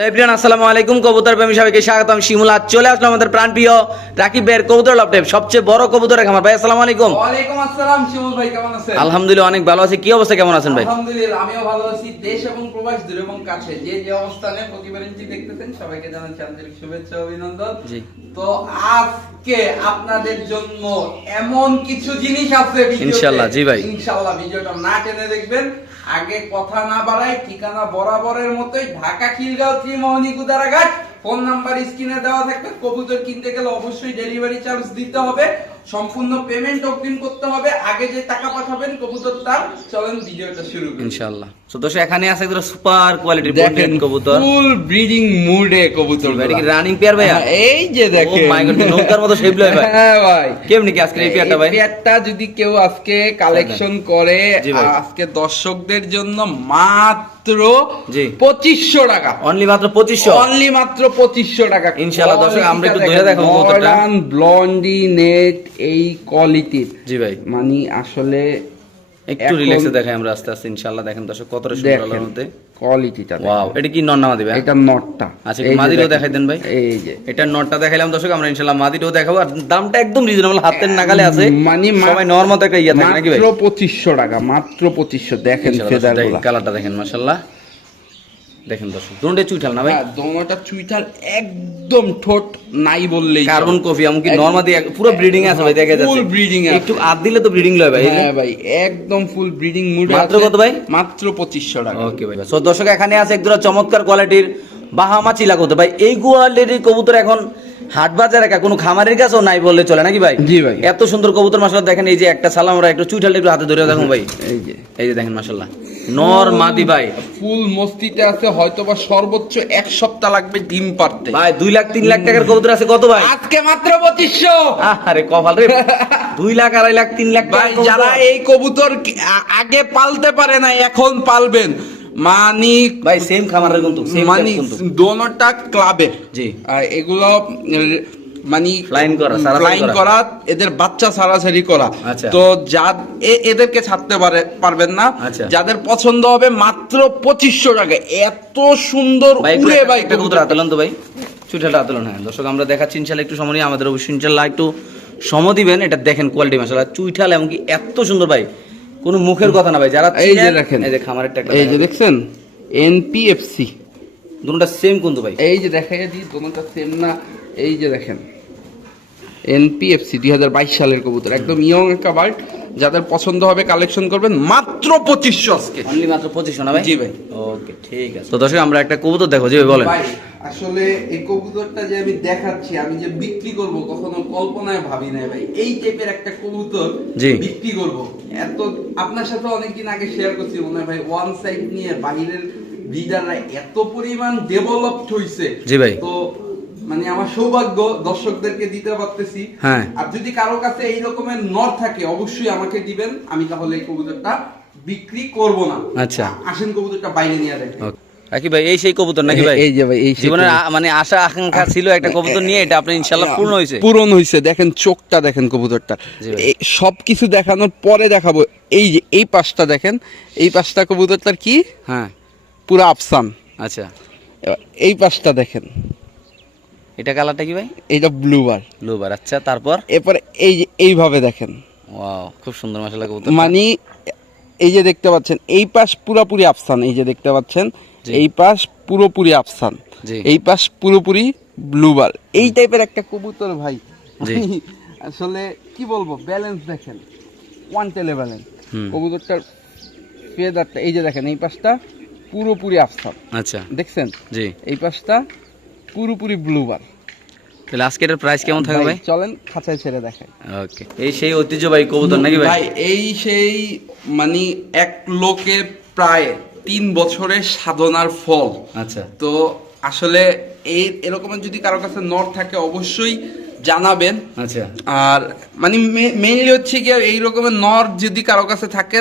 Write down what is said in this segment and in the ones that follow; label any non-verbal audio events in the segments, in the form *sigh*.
আসসালামু আলাইকুম। কবুতর প্রেমী সবাইকে স্বাগতম। শিমুল আজ চলে আসলো আমাদের প্রাণপ্রিয় রাকিব ভাইয়ের কবুতর লাভটেপ সবচেয়ে বড় কবুতর খামার ভাই। আসসালামু আলাইকুম। ওয়ালাইকুম আসসালাম শিমুল ভাই কেমন আছেন? আলহামদুলিল্লাহ অনেক ভালো আছি। কি অবস্থা কেমন আছেন ভাই? আলহামদুলিল্লাহ আমিও ভালো আছি। দেশ এবং প্রবাস দূরে এবং কাছে। যে যে অবস্থানে প্রতিবারেন্টি দেখতেছেন সবাইকে জানাচ্ছি আন্তরিক শুভেচ্ছা অভিনন্দন। জি। তো আজকে আপনাদের জন্য এমন কিছু জিনিস আছে ইনশাআল্লাহ, জি ভাই। ইনশাআল্লাহ ভিডিওটা না টেনে দেখবেন। আগে কথা না বাড়াই ঠিকানা বরাবরের মতোই ঢাকা খিলগাঁও ত্রিমোহনী গুদারাঘাট ফোন নাম্বার স্ক্রিনে দেওয়া থাকবে। কবুতর কিনতে গেলে অবশ্যই ডেলিভারি চার্জ দিতে হবে। সম্পূর্ণ পেমেন্ট অগ্রিম করতে হবে। আগে যে টাকা পাঠাবেন কবুতর তার চলেন ভিডিওটা শুরু করি। ইনশাআল্লাহ। তো এখানে আছে একদম সুপার কোয়ালিটির কবুতর। ফুল ব্রিডিং মুডে কবুতর ভাই, কি রানিং পেয়ার ভাইয়া? এই যে দেখেন। Oh my God, নৌকার মতো shape লয় ভাই। হ্যাঁ ভাই। কেমনি কি আজকের এই পেয়ারটা ভাই? পেয়ারটা যদি কেউ আজকে কালেকশন করে আজকে দর্শকদের জন্য মাত্র। পঁচিশশো টাকা। অনলি মাত্র পঁচিশশো? অনলি মাত্র পঁচিশশো টাকা। ইনশাআল্লাহ, দর্শক, আমরা একটু ধরে কবুতরটা। ব্লন্ডি নেট এই কোয়ালিটির জি ভাই। মানে আসলে একটু রিল্যাক্সে দেখাই আমরা আস্তে আস্তে ইনশাআল্লাহ দেখেন দর্শক কতটা সুন্দর আল্লাহর মধ্যে। কোয়ালিটিটা ওয়াও এটা কি নন নামা দিবে এটা নটটা। আচ্ছা, যে মাদিরও দেখাই দেন ভাই। এই যে। এটা নটটা দেখাইলাম দর্শক আমরা ইনশাআল্লাহ মাদিটাও দেখাবো। আর দামটা একদম রিজনেবল হাতের নাগালে আছে। মানে সবাই নেওয়ার মতো একটা ইয়ে থাকে নাকি ভাই? মাত্র পঁচিশশো টাকা মাত্র পঁচিশশো। দেখেন ফেদার কালারটা দেখেন মাশাআল্লাহ। দেখেন দর্শক চুইঠাল না ভাই? দোনোটা চুইটার একদম ঠোঁট নাই বললেই কার্বন কফি এমনকি নরমাদি পুরো ব্রিডিং আছে ভাই দেখা যাচ্ছে। breeding আছে। একটু দিলে তো ব্রিডিং লয় ভাই হ্যাঁ ভাই একদম ফুল ব্রিডিং মুড মাত্র কত ভাই? মাত্র পঁচিশশো টাকা। ওকে ভাই সো দর্শক এখানে আছে একদম চমৎকার কোয়ালিটির বাহামা চিলা কবুতর ভাই এই কোয়ালিটির কবুতর এখন হাট বাজারে কা কোনো খামারের কাছেও নাই বললে চলে নাকি ভাই? জি ভাই। এত সুন্দর কবুতর মাসাল্লাহ দেখেন এই যে একটা সালাম আমরা একটু চুইঠাল একটু হাতে ধরে দেখুন ভাই। এই যে। এই যে দেখেন মাসাল্লাহ নর মাদি ভাই। ফুল মস্তিতে আছে হয়তো বা সর্বোচ্চ এক সপ্তাহ লাগবে ডিম পারতে ভাই দুই লাখ তিন লাখ টাকার কবুতর আছে কত ভাই? আজকে মাত্র পঁচিশশো। আরে কপাল রে দুই লাখ আড়াই লাখ তিন লাখ ভাই যারা এই কবুতর আগে পালতে পারে না এখন পালবেন। মানি ভাই সেম খামারের কিন্তু মানে কিন্তু। দোনোটা ক্লাবে জি। এগুলো মানে করা, করা। এদের বাচ্চা সারাসারি করা। আচ্ছা। তো যা এদেরকে ছাড়তে পারে পারবেন না। আচ্ছা। যাদের পছন্দ হবে মাত্র পঁচিশশো টাকা। এত সুন্দর উড়ে ভাই কবুতর আতলন তো ভাই। আতলন হ্যাঁ। দর্শক আমরা দেখাচ্ছি ইনশাল্লাহ একটু সময় আমাদের অবশ্যই ইনশাল্লাহ একটু সম দিবেন। এটা দেখেন কোয়ালিটি মাসাল্লাহ চুইঠাল এমনকি এত সুন্দর ভাই। কোনো মুখের কথা না ভাই। যারা এই যে দেখেন। এই যে খামারের টাকা এই যে দেখছেন? এনপিএফসি দুটোটা সেম কিন্তু ভাই? এই যে দেখাই দিই সেম না? এই যে দেখেন। এনপিএফসি দুই হাজার বাইশ সালের কবুতর। একদম ইয়ং একটা বার্ড যাদের পছন্দ হবে কালেকশন করবেন মাত্র পঁচিশশো আজকে। অনলি মাত্র পঁচিশশো না ভাই? জি ভাই। ওকে ঠিক আছে। তো দর্শক আমরা একটা কবুতর দেখো জি ভাই বলেন। আসলে এই কবুতরটা যে আমি দেখাচ্ছি আমি যে বিক্রি করব কখনো কল্পনায় ভাবি নাই ভাই। এই টাইপের একটা কবুতর জি। বিক্রি করব। এত আপনার সাথে অনেকদিন আগে শেয়ার করছি মনে হয় ভাই ওয়ান সাইড নিয়ে বাইরের ব্রিডাররা এত পরিমাণ ডেভেলপড হইছে। জি ভাই। তো মানে আমার সৌভাগ্য দর্শকদেরকে দিতে পারতেছি। হ্যাঁ। আর যদি কারও কাছে এই রকমের নর থাকে অবশ্যই আমাকে দিবেন। আমি তাহলে এই কবুতরটা বিক্রি করব না। আচ্ছা। আসেন কবুতরটা বাইরে নিয়ে দেখেন. রাকি ভাই এই সেই কবুতর নাকি ভাই? এই যে ভাই, এই জীবনের মানে আশা আকাঙ্ক্ষা ছিল একটা কবুতর নিয়ে এটা আপনার ইনশাল্লাহ পূর্ণ হয়েছে। পূরণ হয়েছে। দেখেন চোখটা দেখেন কবুতরটা। সব কিছু দেখানোর পরে দেখাবো। এই যে এই পাশটা দেখেন এই পাশটা কবুতরটার কি? হ্যাঁ। পুরো আফসান। আচ্ছা। এবার এই পাশটা দেখেন। এটা কালারটা কি ভাই? এইটা ব্লুবার ব্লুবার আচ্ছা তারপর? এরপরে এই এইভাবে দেখেন। ওয়াও খুব সুন্দর মাশাআল্লাহ কবুতর মানে এই যে দেখতে পাচ্ছেন এই পাশ পুরোপুরি আফসান এই যে দেখতে পাচ্ছেন। এই পাশ পুরোপুরি আফসান। এই পাশ পুরোপুরি ব্লুবার এই টাইপের একটা কবুতর ভাই। আসলে কি বলব ব্যালেন্স দেখেন ওয়ান টেলে ব্যালেন্স। কবুতরটার ফেদারটা এই যে দেখেন এই পাশটা পুরোপুরি আফসান। আচ্ছা। দেখছেন? জি। এই পাশটা পুরোপুরি ব্লুবার তাহলে আজকে এটার প্রাইস কেমন থাকবে ভাই চলেন খাঁচায় ছেড়ে দেখাই। ওকে এই সেই ঐতিহ্যবাহী কবুতর নাকি ভাই? ভাই এই সেই মানে এক লোকের প্রায় তিন বছরের সাধনার ফল। আচ্ছা। তো আসলে এই এরকমের যদি কারও কাছে নর থাকে অবশ্যই জানাবেন। আচ্ছা। আর মানে মেইনলি হচ্ছে কি এই রকমের নর যদি কারও কাছে থাকে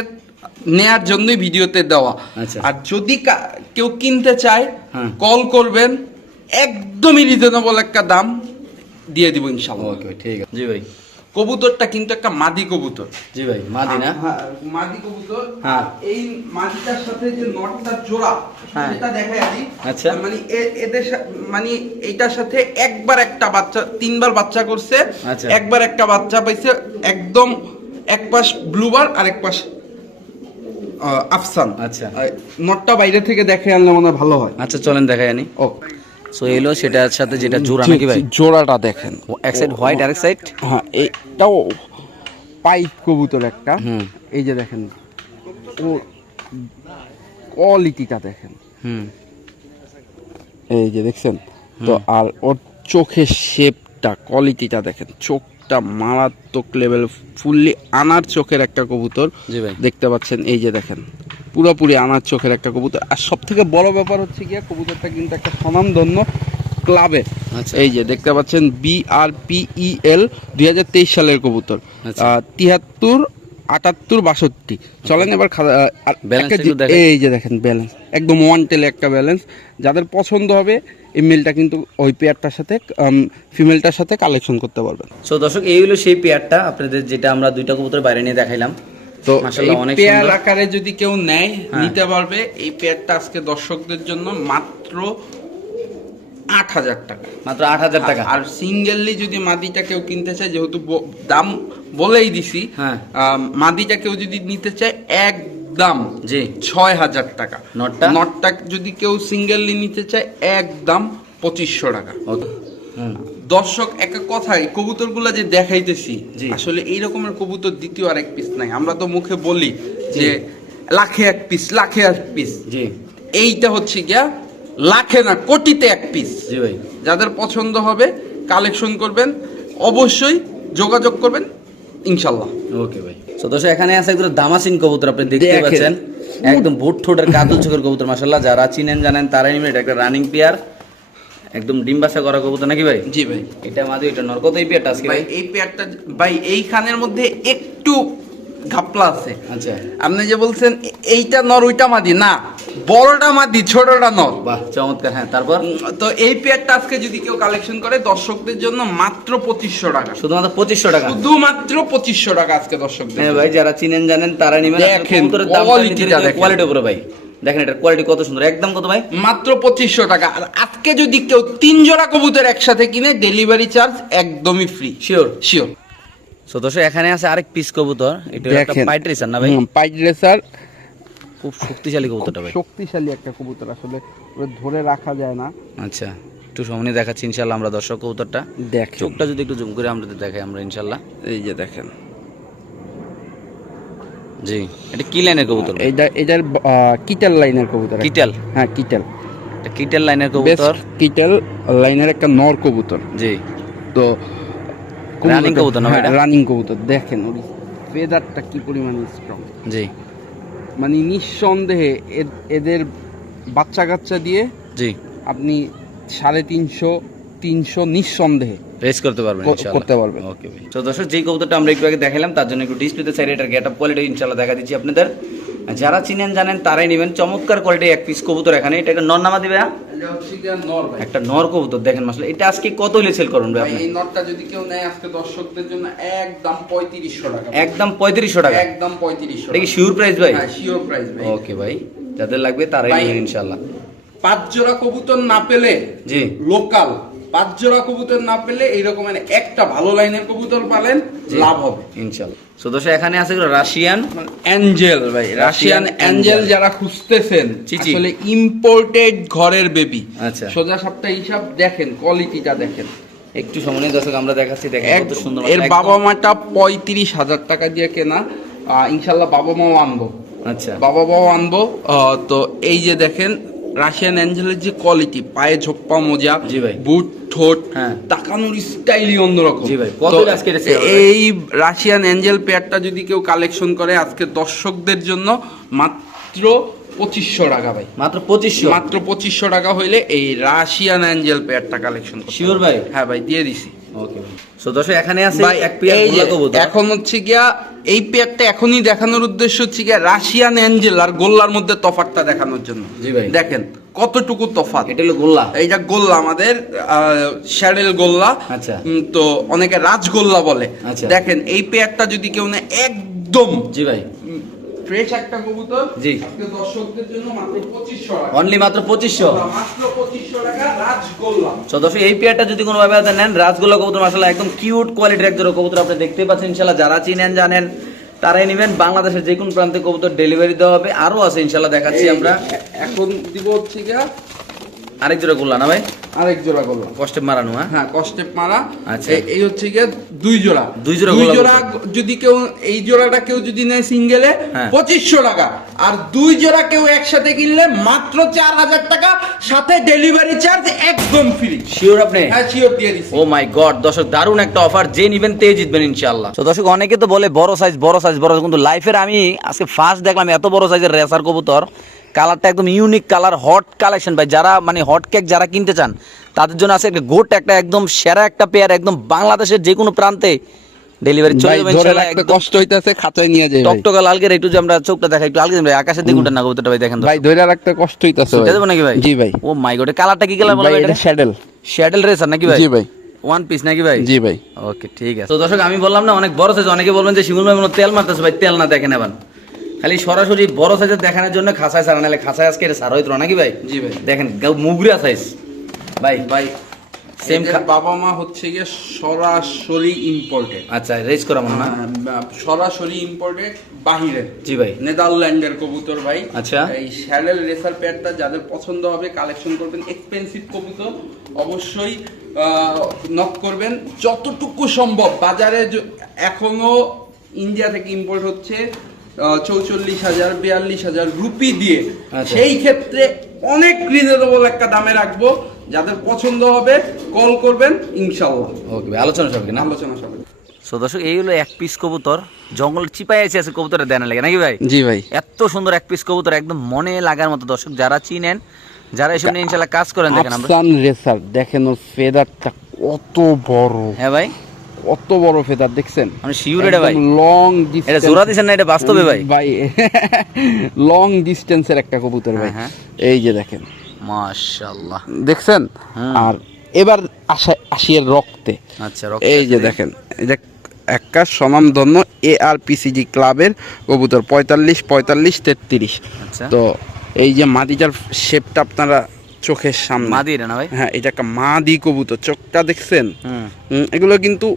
নেয়ার জন্যই ভিডিওতে দেওয়া। আচ্ছা। আর যদি কেউ কিনতে চায় হ্যাঁ। কল করবেন। একদমই রিজনেবল একটা দাম দিয়ে দিব ইনশাল্লাহ ওকে ঠিক আছে। জি ভাই। কবুতরটা কিন্তু একটা মাদি কবুতর। জি ভাই মাদি না? হ্যাঁ, মাদি কবুতর। হ্যাঁ। এই মাদিটার সাথে যে নটটা জোড়া হ্যাঁ। সেটা দেখাই আদি। আচ্ছা। মানে এদের মানে এইটার সাথে একবার একটা বাচ্চা তিনবার বাচ্চা করছে। আচ্ছা। একবার একটা বাচ্চা পাইছে একদম এক পাশ ব্লুবার আর এক পাশ আফসান। আচ্ছা। নটটা বাইরে থেকে দেখে আনলে মনে ভালো হয়। আচ্ছা চলেন দেখাই আনি। ও সো এলো সেটার সাথে যেটা জোড়া নাকি ভাই? জোড়াটা দেখেন। এক সাইড হোয়াইট আর এক সাইড হ্যাঁ এটাও পাইপ কবুতর একটা। হুম। এই যে দেখেন ও কোয়ালিটিটা দেখেন। হুম। এই যে দেখছেন? তো আর ওর চোখের শেপটা কোয়ালিটিটা দেখেন। চোখটা মারাত্মক লেভেল ফুললি আনার চোখের একটা কবুতর। দেখতে পাচ্ছেন এই যে দেখেন। পুরোপুরি আনার চোখের একটা কবুতর। আর সব থেকে বড় ব্যাপার হচ্ছে গিয়া কবুতরটা কিন্তু একটা স্বনামধন্য ক্লাবে। আচ্ছা। এই যে দেখতে পাচ্ছেন বি আর পি দুই হাজার তেইশ সালের কবুতর। আচ্ছা। তিয়াত্তর আটাত্তর বাষট্টি। চলেন এবার। এই যে দেখেন ব্যালেন্স একদম ওয়ান টেলে একটা ব্যালেন্স যাদের পছন্দ হবে এই মেলটা কিন্তু ওই পেয়ারটার সাথে ফিমেলটার সাথে কালেকশন করতে পারবেন। সো দর্শক এই হলো সেই পেয়ারটা আপনাদের যেটা আমরা দুইটা কবুতর বাইরে নিয়ে দেখাইলাম। তো পেয়ার আকারে যদি কেউ নেয় হ্যাঁ। নিতে পারবে। এই পেয়ারটা আজকে দর্শকদের জন্য মাত্র আট হাজার টাকা। মাত্র আট হাজার টাকা। আর সিঙ্গেললি যদি মাদিটা কেউ কিনতে চায় যেহেতু দাম বলেই দিছি হ্যাঁ। মাদিটা কেউ যদি নিতে চায় একদম যে ছয় হাজার টাকা। নটটা? নটটা যদি কেউ সিঙ্গেললি নিতে চায় একদম পঁচিশশো টাকা। দর্শক একটা কথাই কবুতরগুলো যে দেখাইতেছি। আসলে এই রকমের কবুতর দ্বিতীয় আর এক পিস নাই। আমরা তো মুখে বলি যে লাখে এক পিস লাখে এক পিস জি। এইটা হচ্ছে গিয়া লাখে না কোটিতে এক পিস জি ভাই। যাদের পছন্দ হবে কালেকশন করবেন অবশ্যই যোগাযোগ করবেন ইনশাল্লাহ ওকে ভাই। তো দর্শক এখানে আছে একদম দামাসিন কবুতর আপনি দেখতে পাচ্ছেন। একদম বুট ঠোঁটের কাতল চোখের কবুতর মাশাল্লাহ যারা চিনেন জানেন তারাই এটা একটা রানিং পেয়ার একদম ডিম বাসা করা কবুতর নাকি ভাই? জি ভাই। এটা মাদি এটা নর। কত এই পেয়ারটা আজকে ভাই এই পেয়ারটা ভাই এই খানের মধ্যে একটু ঘাপলা আছে। আচ্ছা। আপনি যে বলছেন এইটা নর ওইটা মাদি। না বড়টা মাদি ছোটটা নর। বাহ চমৎকার। হ্যাঁ তারপর? তো এই পেয়ারটা আজকে যদি কেউ কালেকশন করে দর্শকদের জন্য মাত্র পঁচিশশো টাকা। শুধুমাত্র পঁচিশশো টাকা? শুধুমাত্র পঁচিশশো টাকা আজকে দর্শকদের হ্যাঁ ভাই যারা চিনেন জানেন তারা নেবেন। দেখেন। কোয়ালিটি উপরে ভাই। দেখেন এটার কোয়ালিটি কত সুন্দর। একদম কত ভাই? মাত্র পঁচিশশো টাকা। আর আজকে যদি কেউ তিন জোড়া কবুতর একসাথে কিনে ডেলিভারি চার্জ একদমই ফ্রি শিওর শিওর সো দর্শক এখানে আছে আরেক পিস কবুতর। এটা একটা পাইট রেসার না ভাই? পাইট রেসার খুব শক্তিশালী কবুতরটা ভাই। শক্তিশালী একটা কবুতর আসলে। ধরে রাখা যায় না। আচ্ছা একটু সামনে দেখাচ্ছি ইনশাল্লাহ আমরা দর্শক কবুতরটা। দেখ চোখটা যদি একটু জুম করে আমরা দেখাই আমরা ইনশাল্লাহ এই যে দেখেন। জি। এটা কি লাইনের কবুতর? এইটা এটার কিটাল লাইনের কবুতর। কিটাল? হ্যাঁ কিটাল। এটা কিটেল লাইনের কবুতর। কিটাল লাইনের একটা নর কবুতর। জি। তো Running কবুতর না এটা? রানিং কবুতর। দেখেন ওর ফেদারটা কি পরিমাণে স্ট্রং জি। মানে নিঃসন্দেহে এদের বাচ্চা কাচ্চা দিয়ে জি। আপনি সাড়ে তিনশো তিনশো নিঃসন্দেহে রেস করতে পারবেন করতে পারবেন। ওকে ভাই তো দর্শক যেই কবুতরটা আমরা একটু আগে দেখালাম তার জন্য একটু ডিসপ্লেতে সাইড এটার গেটআপ কোয়ালিটি ইনশাআল্লাহ দেখা দিচ্ছি আপনাদের। যারা চিনেন জানেন তারাই নেবেন। চমৎকার কোয়ালিটি এক পিস কবুতর এখানে। এটা একটা নর নামা দিবে হ্যাঁ? নর ভাই। একটা নর কবুতর দেখেন মাসলে এটা আজকে কত হলে সেল করুন ভাই এই নটটা যদি কেউ নেয় আজকে দর্শকদের জন্য একদম পঁয়ত্রিশশো টাকা। একদম পঁয়ত্রিশশো টাকা? একদম পঁয়ত্রিশশো এটা কি শিওর প্রাইস ভাই? হ্যাঁ শিওর প্রাইস ভাই। ওকে ভাই যাদের লাগবে তারাই নেবেন ইনশাআল্লাহ পাঁচ জোড়া কবুতর না পেলে জি। লোকাল পাঁচ জোড়া কবুতর না পেলে এইরকম মানে একটা ভালো লাইনের কবুতর পালেন লাভ হবে। সো দর্শক এখানে আছে রাশিয়ান। অ্যাঞ্জেল ভাই। Russian angel. যারা খুঁজতেছেন। আসলে ইম্পোর্টেড ঘরের বেবি আচ্ছা। সোজা সাপটা হিসাব দেখেন কোয়ালিটিটা দেখেন। একটু সময় দর্শক আমরা দেখাচ্ছি দেখেন কত সুন্দর এর বাবা মাটা পঁয়ত্রিশ হাজার টাকা দিয়ে কেনা। ইনশাল্লাহ বাবা মাও আনব। আচ্ছা। বাবা মাও আনব। আহ, তো এই যে দেখেন রাশিয়ান অ্যাঞ্জেলের যে কোয়ালিটি পায়ে ঝোপ্পা মোজা জি ভাই। বুট ঠোঁট হ্যাঁ। তাকানোর স্টাইলই অন্যরকম জি ভাই? এই রাশিয়ান অ্যাঞ্জেল পেয়ারটা যদি কেউ কালেকশন করে আজকে দর্শকদের জন্য মাত্র পঁচিশশো টাকা ভাই মাত্র পঁচিশশো মাত্র পঁচিশশো টাকা হইলে এই রাশিয়ান অ্যাঞ্জেল পেয়ারটা কালেকশন Sure ভাই? হ্যাঁ ভাই দিয়ে দিছি ওকে সো দর্শক এখানে আছে এক পেয়ার এখন হচ্ছে গিয়া এই পেয়ারটা এখনই দেখানোর উদ্দেশ্য হচ্ছে কি রাশিয়ান অ্যাঞ্জেল আর গোল্লার মধ্যে তফাতটা দেখানোর জন্য জি ভাই। দেখেন কতটুকু তফাত এটা হলো গোল্লা এইটা গোল্লা আমাদের শ্যাডেল গোল্লা আচ্ছা। তো অনেকে রাজগোল্লা বলে আচ্ছা। দেখেন এই পেয়ারটা যদি কেউ না একদম জি ভাই ফ্রেশ একটা কবুতর। জি। দর্শকদের জন্য মাত্র পঁচিশশো টাকা। অনলি মাত্র পঁচিশশো? মাত্র পঁচিশশো টাকা রাজগোল্লা। দর্শক এই পেয়ারটা যদি কোনো ভাবে নেন রাজগোল্লা কবুতর মাসাল্লাহ একদম কিউট কোয়ালিটির এক জোড়া কবুতর আপনি দেখতে পাচ্ছেন। ইনশাল্লাহ যারা চিনেন জানেন তারাই নেবেন। বাংলাদেশের যে কোনো প্রান্তে কবুতর ডেলিভারি দেওয়া হবে। আরও আছে ইনশাল্লাহ দেখাচ্ছি আমরা। এখন দিব হচ্ছে গিয়া আরেক জোড়া গোল্লা না ভাই? আরেক জোড়া কষ্টে মারানো হ্যাঁ? হ্যাঁ কস্টেপ মারা। আচ্ছা। এই- এই হচ্ছে গিয়ে দুই জোড়া। দুই জোড়া দুই জোড়া যদি কেউ এই জোড়াটা কেউ যদি নেয় সিঙ্গেলে হ্যাঁ। পঁচিশশো টাকা। আর দুই জোড়া কেউ একসাথে কিনলে মাত্র চার হাজার টাকা সাথে ডেলিভারি চার্জ একদম ফ্রি। শিওর আপনি? হ্যাঁ শিওর দিয়ে দিচ্ছি ও মাই গড দর্শক দারুণ একটা অফার যে নিবেন তে জিতবেন ইনশাআল্লাহ। তো দর্শক অনেকে তো বলে বড় সাইজ বড় সাইজ বড় কিন্তু লাইফের আমি আজকে ফার্স্ট দেখলাম এত বড় সাইজের রেসার কবুতর। কালারটা একদম ইউনিক কালার হট কালেকশন ভাই। যারা মানে হট কেক যারা কিনতে চান তাদের জন্য আছে একটা গোট একটা একদম সেরা একটা পেয়ার একদম বাংলাদেশের যে কোনো প্রান্তে ডেলিভারি চলে যাবে ইনশাআল্লাহ একদম কষ্ট হইতাছে খাঁচায় নিয়ে যাই টকটকা লালকের একটু যে আমরা চোখটা দেখাই একটু আলগে ভাই আকাশের দিকে উঠেন না কবুতরটা ভাই দেখেন ভাই ধরে রাখতে কষ্ট হইতাছে নাকি ভাই? জি ভাই। ও মাই গড কালারটা কি কালার বলা ভাই ভাই এটা শ্যাডেল শ্যাডেল রেসার নাকি ভাই? জি ভাই। ওয়ান পিস নাকি ভাই? জি ভাই। ওকে ঠিক আছে। তো দর্শক আমি বললাম না অনেক বড় সাইজ অনেকে বলবেন যে শিমুল ভাই মনে তেল মারতেছে ভাই তেল না দেখেন এবার। খালি সরাসরি বড় সাইজের দেখানোর জন্য খাসায় সারা নাহলে খাসায় আজকে এটা সারা হইতো নাকি ভাই? জি ভাই। দেখেন মুগরা সাইজ ভাই ভাই সেম বাবা মা হচ্ছে গিয়ে সরাসরি ইম্পোর্টেড আচ্ছা রেজ করা মনে হ্যাঁ, না সরাসরি ইম্পোর্টেড বাহিরে। জি ভাই। নেদারল্যান্ডের কবুতর ভাই। আচ্ছা। এই শ্যাডেল রেসার পেয়ারটা যাদের পছন্দ হবে কালেকশন করবেন এক্সপেন্সিভ কবুতর অবশ্যই নক করবেন। যতটুকু সম্ভব বাজারে এখনও ইন্ডিয়া থেকে ইম্পোর্ট হচ্ছে। চৌচল্লিশ হাজার বিয়াল্লিশ হাজার রুপি দিয়ে আচ্ছা। সেই ক্ষেত্রে অনেক রিজনেবল একটা দামে রাখব। যাদের পছন্দ হবে কল করবেন ইনশাল্লাহ ওকে আলোচনা সবকে না? আলোচনা সবাই। সো দর্শক এই হলো এক পিস কবুতর। জঙ্গল চিপাই আছে আছে কবুতরের দেনা লাগে নাকি ভাই? জি ভাই। এত সুন্দর এক পিস কবুতর একদম মনে লাগার মতো। দর্শক যারা চিনেন যারা এসব নিয়ে ইনশাল্লাহ কাজ করেন দেখেন আমরা। রেসার দেখেন ওর ফেদারটা কত বড়। হ্যাঁ ভাই। কত বড় ফেদার দেখছেন? আমি শিওর এটা ভাই। লং এটা জোড়া দিছেন না এটা বাস্তবে ভাই? ভাই *laughs* লং ডিস্টেন্সের একটা কবুতর ভাই। হ্যাঁ, এই যে দেখেন। মাশাআল্লাহ। দেখছেন। আর এবার আসা আসিয়ে রক্তে। আচ্ছা এই যে দেখেন এটা একটা সমামধন্য এ আর পিসিজি ক্লাবের কবুতর পঁয়তাল্লিশ পঁয়তাল্লিশ তেত্রিশ। আচ্ছা। তো এই যে মাটিটার শেপটা আপনারা চোখের সামনে। মাদি এটা না ভাই? হ্যাঁ এটা একটা মাদি কবুতর চোখটা দেখছেন? এগুলো কিন্তু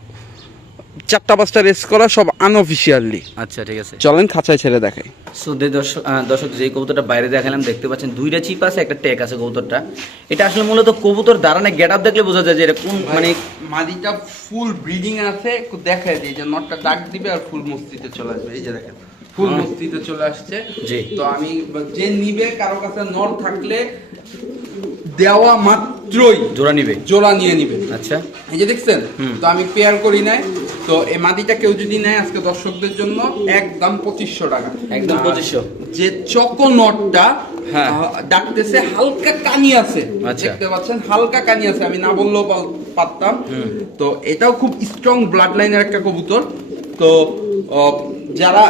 চারটা পাঁচটা রেস করা সব আনঅফিসিয়ালি আচ্ছা ঠিক আছে। চলেন খাঁচায় ছেড়ে দেখাই। সো দে দর্শক দর্শক যে কবুতরটা বাইরে দেখালাম দেখতে পাচ্ছেন দুইটা চিপ আছে একটা টেক আছে কবুতরটা। এটা আসলে মূলত কবুতর দাঁড়ানে গেট আপ দেখলে বোঝা যায় যে এটা কোন মানে মাদিটা ফুল ব্রিডিং আছে একটু দেখায় দিই যে নটটা ডাক দিবে আর ফুল মস্তিতে চলে আসবে এই যে দেখেন। ফুল হুম। চলে আসছে। তো আমি যে নিবে কারও কাছে নর থাকলে দেওয়া মাত্রই জোড়া নিবে? জোড়া নিয়ে নিবে। আচ্ছা। এই যে দেখছেন? তো আমি পেয়ার করি নাই। তো এই মাদিটা কেউ যদি নেয় আজকে দর্শকদের জন্য একদম পঁচিশশো টাকা। একদম পঁচিশশো। যে চকো নটটা হ্যাঁ। ডাকতেছে হালকা কানি আছে। আচ্ছা। দেখতে পাচ্ছেন? হালকা কানি আছে আমি না বললেও পারতাম। তো এটাও খুব স্ট্রং ব্লাড লাইনের একটা কবুতর। তো যারা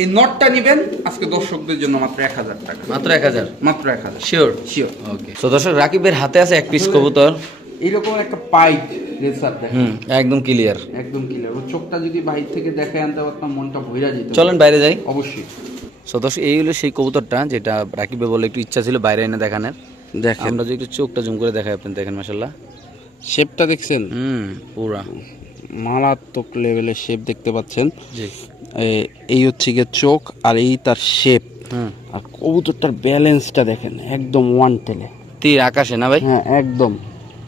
এই নটটা নিবেন আজকে দর্শকদের জন্য মাত্র এক হাজার টাকা। মাত্র এক হাজার? মাত্র এক হাজার। শিওর শিওর ওকে তো দর্শক রাকিবের হাতে আছে এক পিস কবুতর। এইরকম একটা পাইপ রেসার হুম একদম ক্লিয়ার একদম ক্লিয়ার ওর চোখটা যদি বাইরে থেকে দেখে আনতে পারতাম মনটা ভইরা যেত। চলেন বাইরে যাই। অবশ্যই। সো দর্শক এই হলো সেই কবুতরটা যেটা রাকিবে বলে একটু ইচ্ছা ছিল বাইরে এনে দেখানোর। দেখেন। আমরা যদি একটু চোখটা জুম করে দেখাই আপনি দেখেন মাসাল্লাহ শেপটা দেখছেন? হুম পুরা। মারাত্মক লেভেলের শেপ দেখতে পাচ্ছেন। জি। এই হচ্ছে গিয়ে চোখ আর এই তার শেপ হুম। আর কবুতরটার ব্যালেন্সটা দেখেন একদম ওয়ান টেলে তীর আকাশে না ভাই? হ্যাঁ একদম।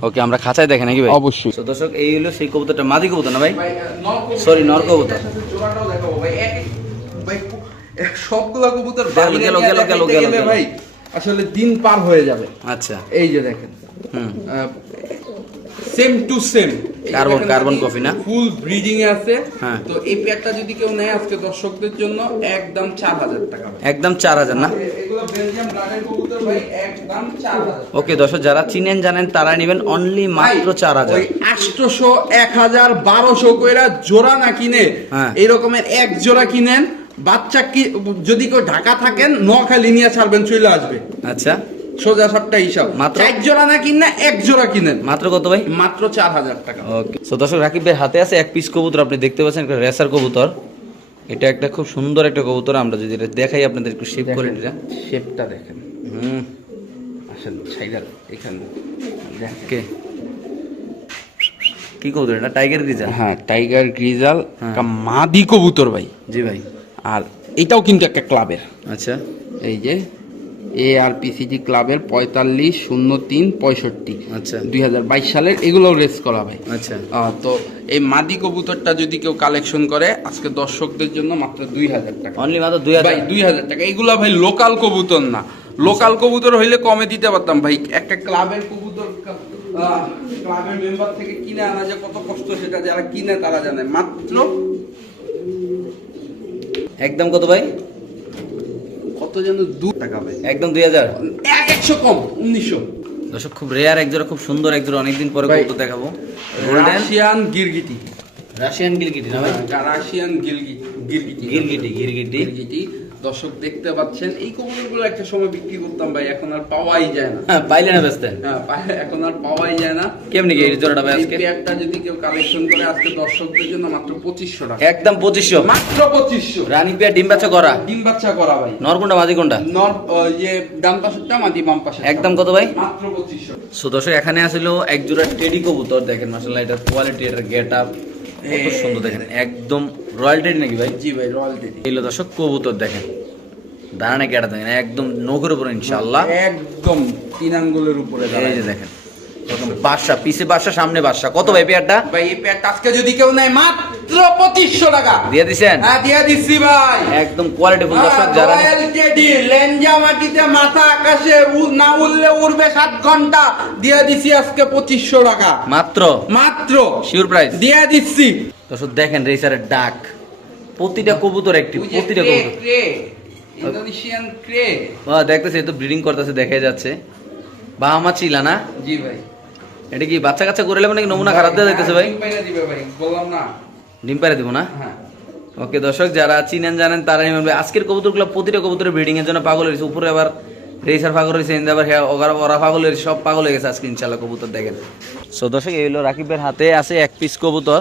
ওকে আমরা খাঁচায় দেখে নাকি ভাই? অবশ্যই। তো দর্শক এই হলো সেই কবুতরটা মাদি কবুতর না ভাই? সরি নর কবুতর। সবগুলা কবুতর গেল, গেল, গেল, গেল, দেখাইতে গেল, গেলে গেল। ভাই আসলে দিন পার হয়ে যাবে। আচ্ছা। এই যে দেখেন। হুম। Same to same Carbon- carbon copy না? ফুল ব্রিডিং এ আছে হ্যাঁ। তো এই পেয়ারটা যদি কেউ নেয় আজকে দর্শকদের জন্য একদম চার হাজার টাকা একদম চার হাজার না? এগুলো বেলজিয়াম ব্লাডের কবুতর ভাই একদম চার হাজার ওকে দর্শক যারা চিনেন জানেন তারা নেবেন অনলি মাত্র চার হাজার। ওই আটশোশো এক হাজার বারোশো কইরা জোড়া না কিনে হ্যাঁ। এই রকমের এক জোড়া কিনেন বাচ্চা কি যদি কেউ ঢাকা থাকেন নোয়াখালী নিয়ে ছাড়বেন চলে আসবে। আচ্ছা। সোজা সাপটা হিসাব। মাত্র? এক জোড়া না কিনা এক জোড়া কিনেন। মাত্র কত ভাই? মাত্র চার হাজার টাকা। ওকে তো দর্শক রাকিব ভাইয়ের হাতে আছে এক পিস কবুতর আপনি দেখতে পাচ্ছেন একটা রেসার কবুতর। এটা একটা খুব সুন্দর একটা কবুতর আমরা যদি এটা দেখাই আপনাদের একটু শেপ করে এটা শেপটা দেখেন। হুম। আসেন ছাইডার এখানে ওকে কি কবুতর এটা? টাইগার রিজার্ভ হ্যাঁ টাইগার গ্রিজাল হ্যাঁ। একটা মাদি কবুতর ভাই। জি ভাই। আর এটাও কিন্তু একটা ক্লাবের আচ্ছা। এই যে এ আর পিসিজি ক্লাবের পঁয়তাল্লিশ শূন্য তিন পঁয়ষট্টি। আচ্ছা। দুই হাজার বাইশ সালের এগুলোও রেস করা ভাই আচ্ছা। তো এই মাদি কবুতরটা যদি কেউ কালেকশন করে আজকে দর্শকদের জন্য মাত্র দুই হাজার টাকা। অনলি মাত্র দুই হাজার। দুই হাজার টাকা। এগুলা ভাই লোকাল কবুতর না। লোকাল কবুতর হইলে কমে দিতে পারতাম। ভাই একটা ক্লাবের কবুতর ক্লাবের মেম্বার থেকে কিনে আনা যে কত কষ্ট সেটা যারা কিনে তারা জানে। মাত্র একদম কত ভাই? কত যেন দু টাকা ভাই। একদম দুই হাজার। একশো কম উনিশশো। দর্শক খুব রেয়ার একজোড়া খুব সুন্দর একজোড়া অনেকদিন পরে কত দেখাবো। রাশিয়ান গিরগিটি। রাশিয়ান গিরগিটি না ভাই? রাশিয়ান গিরগিটি। গিরগিটি গিরগিটি। গিরগিটি। দর্শক দেখতে পাচ্ছেন এই কবুতরগুলো একটা সময় বিক্রি করতাম ভাই এখন আর পাওয়াই যায় না। হ্যাঁ পাইলে না বেচতেন হ্যাঁ, এখন আর পাওয়াই যায় না। কেমনি কি জোড়াটা ভাই আজকে? পেয়ারটা যদি কেউ কালেকশন করে আজকে দর্শকদের জন্য মাত্র পঁচিশশো টাকা। একদম পঁচিশশো। মাত্র পঁচিশশো। রানী পেয়ার ডিম বাচ্চা করা? ডিম বাচ্চা করা ভাই। নর কোনটা মাঝি কোনটা? নর ইয়ে ডান পাশেরটা মাদি বাম পাশে। একদম কত ভাই? মাত্র পঁচিশশো। সো দর্শক এখানে আসছিল এক জোড়া টেডি কবুতর। দেখেন মাসাল্লাহ এটার কোয়ালিটি এটার গেট আপ কত সুন্দর দেখেন একদম রয়্যাল টেডি নাকি ভাই? জি ভাই রয়্যাল টেডি এইগুলো দর্শক কবুতর দেখেন। দাঁড়ানে গেটা দেখেন একদম নৌকের উপরে ইনশাল্লাহ একদম তিন আঙ্গুলের উপরে এই যে দেখেন বাদশা পিছে বাদশা সামনে বাদশা কত ভাই পেয়ারটা? ভাই এই পেয়ারটা আজকে যদি কেউ নেয় মাত্র পঁচিশশো টাকা। দিয়ে দিছেন? হ্যাঁ দিয়ে দিচ্ছি ভাই। একদম কোয়ালিটি ফুল দর্শক যারা রয়্যাল লেঞ্জা মাটিতে মাথা আকাশে না উড়লে উড়বে সাত ঘণ্টা। দিয়ে দিছি আজকে পঁচিশশো টাকা। মাত্র? মাত্র। শিওর প্রাইস দিয়ে দিচ্ছি। দর্শক দেখেন রেসারের ডাক। প্রতিটা কবুতর একটি প্রতিটা কবুতর। ক্রে, ইন্দোনেশিয়ান ক্রে। বাহ, দেখতেছি তো ব্রিডিং করতেছে দেখা যাচ্ছে। বাহামা চিলা না? জি ভাই। এটা কি বাচ্চা কাচ্চা করে নেবেন নাকি নমুনা খারাপ দেওয়া দেখতেছে ভাই? ডিম পাইরা দিবে ভাই বললাম না। ডিম পারে দিব না? হ্যাঁ। ওকে দর্শক যারা চিনেন জানেন তারা নিবেন আজকের কবুতরগুলো প্রতিটা কবুতরের ব্রিডিং এর জন্য পাগল হয়েছে উপরে আবার রেসার পাগল হয়েছে আবার হ্যাঁ ওরা ওরা পাগল হয়েছে সব পাগল হয়ে গেছে আজকে ইনশাল্লাহ কবুতর দেখেন। সো দর্শক এই হলো রাকিবের হাতে আছে এক পিস কবুতর।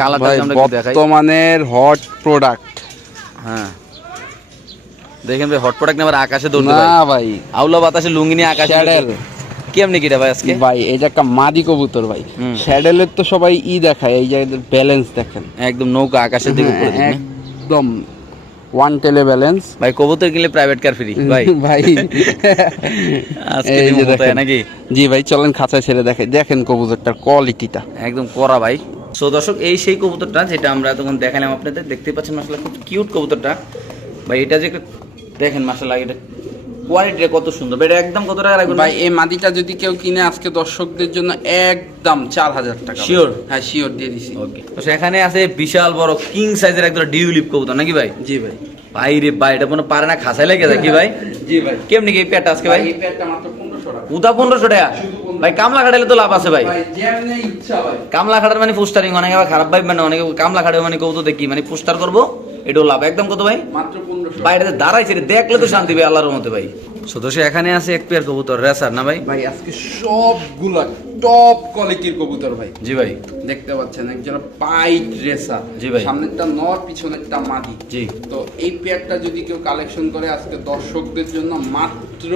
কালারটা আমরা দেখাই। বর্তমানের হট প্রোডাক্ট হ্যাঁ। দেখেন ভাই হট প্রোডাক্ট আবার আকাশে দৌড় না ভাই। আউলা বাতাসে লুঙ্গি নিয়ে আকাশে স্যাডেল কেমনি কিটা ভাই আজকে? ভাই এটা একটা মাদি কবুতর ভাই। স্যাডেলের তো সবাই ই দেখায় এই যে ব্যালেন্স দেখেন। একদম নৌকা আকাশের দিকে? হ্যাঁ, একদম ওয়ান টেলে ব্যালেন্স ভাই কবুতর কিনলে প্রাইভেট কার ফ্রি ভাই। ভাই। *laughs* আজকে দেখেন। নাকি? জি ভাই চলেন খাঁচায় ছেড়ে দেখে দেখেন কবুতরটার কোয়ালিটিটা একদম করা ভাই। সো দর্শক এই সেই কবুতরটা যেটা আমরা তখন দেখালাম আপনাদের দেখতে পাচ্ছেন মাসাল্লাহ খুব কিউট কবুতরটা। ভাই এটা যে দেখেন মাসাল্লাহ এটা কোয়ালিটিটা কত সুন্দর। এটা একদম কত টাকা রাখবেন ভাই এই মাদিটা যদি কেউ কিনে আজকে দর্শকদের জন্য একদম চার হাজার টাকা। Sure? হ্যাঁ শিওর দিয়ে দিছি। ওকে তো সেখানে আছে বিশাল বড় কিং সাইজের একদম ডিউলিপ কবুতর নাকি ভাই? জি ভাই। ভাই রে ভাই এটা কোনো পারে না খাসাই লেগে যায় কি ভাই? *laughs* জি ভাই। কেমনি কি এই পেয়ারটা আজকে ভাই? এই প্যাডটা মাত্র পনেরোশো টাকা। উদা পনেরোশো টাকা? ভাই কামলা খাটাইলে তো লাভ আছে ভাই। ভাই ইচ্ছা ভাই। কামলা খাটার মানে পোস্টারিং অনেকে আবার খারাপ ভাই মানে অনেকে কামলা খাটে মানে কবুতর দেখি মানে পোস্টার করব? এটাও লাভ। একদম কত ভাই? মাত্র বাইরে দাঁড়াইছে দেখলে তো শান্তি ভাই আল্লাহর মতে ভাই। সদস্য এখানে আছে এক পেয়ার কবুতর রেসার না ভাই? ভাই আজকে সবগুলা টপ কোয়ালিটির কবুতর ভাই। জি ভাই। দেখতে পাচ্ছেন একজন পাইট রেসার জি ভাই। সামনেরটা নর পিছনেরটা মাদি। জি। তো এই পেয়ারটা যদি কেউ কালেকশন করে আজকে দর্শকদের জন্য মাত্র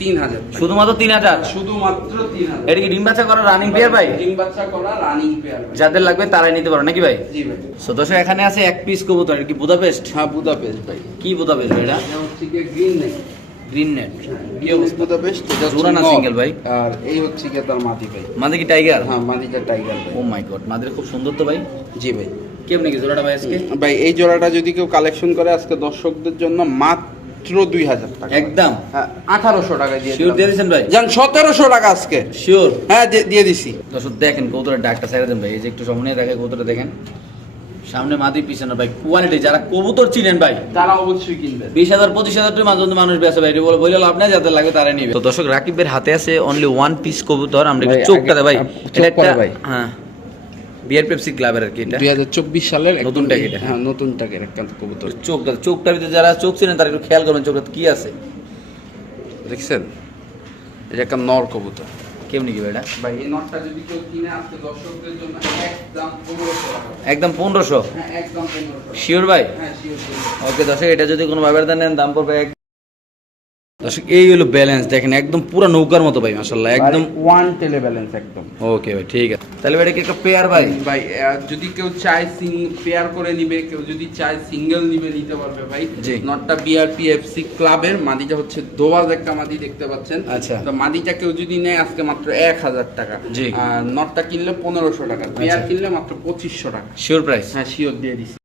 তিন হাজার শুধুমাত্র তিন হাজার শুধুমাত্র তিন হাজার এটা কি ডিম বাচ্চা করা রানিং পেয়ার ভাই? ডিম বাচ্চা করা রানিং পেয়ার যাদের লাগবে তারাই নিতে পারো নাকি ভাই? জি ভাই। সদস্য এখানে আছে এক পিস কবুতর এটা কি বুদাপেস্ট? হ্যাঁ বুদাপেস্ট ভাই। কি বুদাপেস্ট এটা? এটা হচ্ছে গিয়ে গ্রিন নেক গ্রিন নেট কি অবস্থা? বুদাপেস্ট এটা জোড়া না নর। ভাই? আর এই হচ্ছে তার মাদি ভাই। কি টাইগার হ্যাঁ মাদিটা টাইগার ভাই। ও মাই গড মাদের খুব সুন্দর তো ভাই? জি ভাই। কেমনি কি জোড়াটা ভাই আজকে? ভাই এই জোড়াটা যদি কেউ কালেকশন করে আজকে দর্শকদের জন্য মাত্র দুই হাজার টাকা। একদম। হ্যাঁ আঠারোশো টাকা দিয়ে শিওর দিয়ে দিয়েছেন ভাই? যান সতেরোশো টাকা আজকে। শিওর হ্যাঁ দিয়ে- দিয়ে দিছি। দর্শক দেখেন কবুতরের ডাকটা সাইড দেন ভাই। এই যে একটু সামনে দেখে কবুতরটা দেখেন। সামনে মাদি পিছনে ভাই। কোয়ালিটি যারা কবুতর চিনেন ভাই তারা অবশ্যই কিনবে বিশ হাজার পঁচিশ হাজার টাকা মাঝে মানুষ বেছে ভাই। বলে বলে লাভ নাই যাদের লাগবে তারা নিবে। তো দর্শক রাকিবের হাতে আছে অনলি ওয়ান পিস কবুতর। আমরা চোখটা ভাই। এটা ভাই। হ্যাঁ। বিয়ার পেপসি ক্লাবের আর কি এটা? দুই হাজার চব্বিশ সালের নতুন এটা। হ্যাঁ নতুন একটা কবুতর। চোখটা চোখটার ভিতরে যারা চোখ চিনেন তারা একটু খেয়াল করবেন চোখটা কি আছে। দেখছেন? এটা একটা নর কবুতর। কেমনি কি এটা ভাই এই নটটা যদি কেউ কিনে আজকে দর্শকদের জন্য একদম পনেরোশো টাকা। একদম পনেরোশো? হ্যাঁ একদম শিওর ভাই? হ্যাঁ শিওর ওকে দর্শক এটা যদি কোনো দাম নেন দাম পড়বে এক দর্শক এই হলো ব্যালেন্স দেখেন একদম পুরো নৌকার মতো ভাই মাসাল্লাহ একদম ওয়ান টেলে ব্যালেন্স একদম। ওকে ভাই ঠিক আছে। তাহলে ভাই এটা কি একটা পেয়ার ভাই? ভাই যদি কেউ চায় সিং পেয়ার করে নিবে কেউ যদি চায় সিঙ্গেল নিবে নিতে পারবে ভাই। নটটা বিআরপি এফসি ক্লাবের মাদিটা হচ্ছে দোয়াজ একটা মাদি দেখতে পাচ্ছেন। আচ্ছা। তো মাদিটা কেউ যদি নেয় আজকে মাত্র এক হাজার টাকা। জি। আর নটটা কিনলে পনেরোশো টাকা। পেয়ার কিনলে মাত্র পঁচিশশো টাকা। শিওর প্রাইস হ্যাঁ শিওর দিয়ে দিচ্ছি